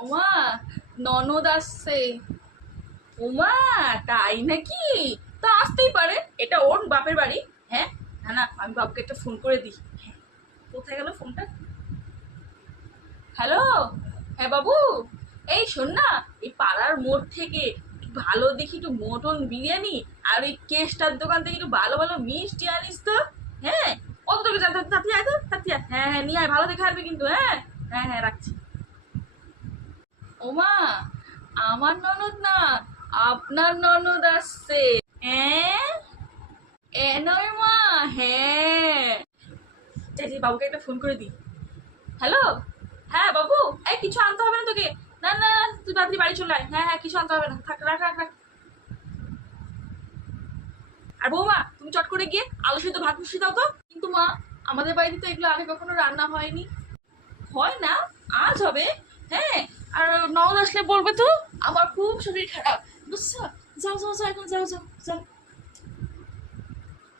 ওমা, ননদ আসছে। ওমা, তাই নাকি? তা আসতেই পারে, এটা ওর বাপের বাড়ি। হ্যাঁ, না না, আমি বাবুকে একটা ফোন করে দিই। হ্যাঁ, কোথায় গেল ফোনটা? হ্যালো, হ্যাঁ বাবু, এই শোন না, এই পাড়ার মোড় থেকে একটু ভালো দেখি একটু মটন বিরিয়ানি আর ওই কেষ্টার দোকান থেকে একটু ভালো ভালো মিষ্টি আনিস তো। হ্যাঁ, অত তোকে তাড়াতাড়ি আয় তো, তাড়াতাড়ি আয়। হ্যাঁ হ্যাঁ, নিয়ে আয়, ভালো দেখে আসবে কিন্তু। হ্যাঁ হ্যাঁ হ্যাঁ, রাখছি। ওমা, আমার ননদ না, আপনার ননদ আসছে। হ্যাঁ, নয় মা। হ্যাঁ, যাই যাই, বাবুকে একটা ফোন করে দিই। হ্যালো, হ্যাঁ বাবু, এই কিছু আনতে হবে না তোকে। না না না, তুই তাড়াতাড়ি বাড়ি চলে আয়। হ্যাঁ হ্যাঁ, কিছু আনতে হবে না, থাক, রাখ রাখ রাখ। আর বৌমা, তুমি চট করে গিয়ে আলু সিদ্ধ ভাত মিশিয়ে দাও তো। কিন্তু মা, আমাদের বাড়িতে তো এগুলো আগে কখনো রান্না হয়নি। হয় না, আজ হবে। হ্যাঁ, আর ননদ আসলে বলবে তো আমার খুব শরীর খারাপ, বুঝছো? যাও যাও যাও, এখন যাও যাও যাও।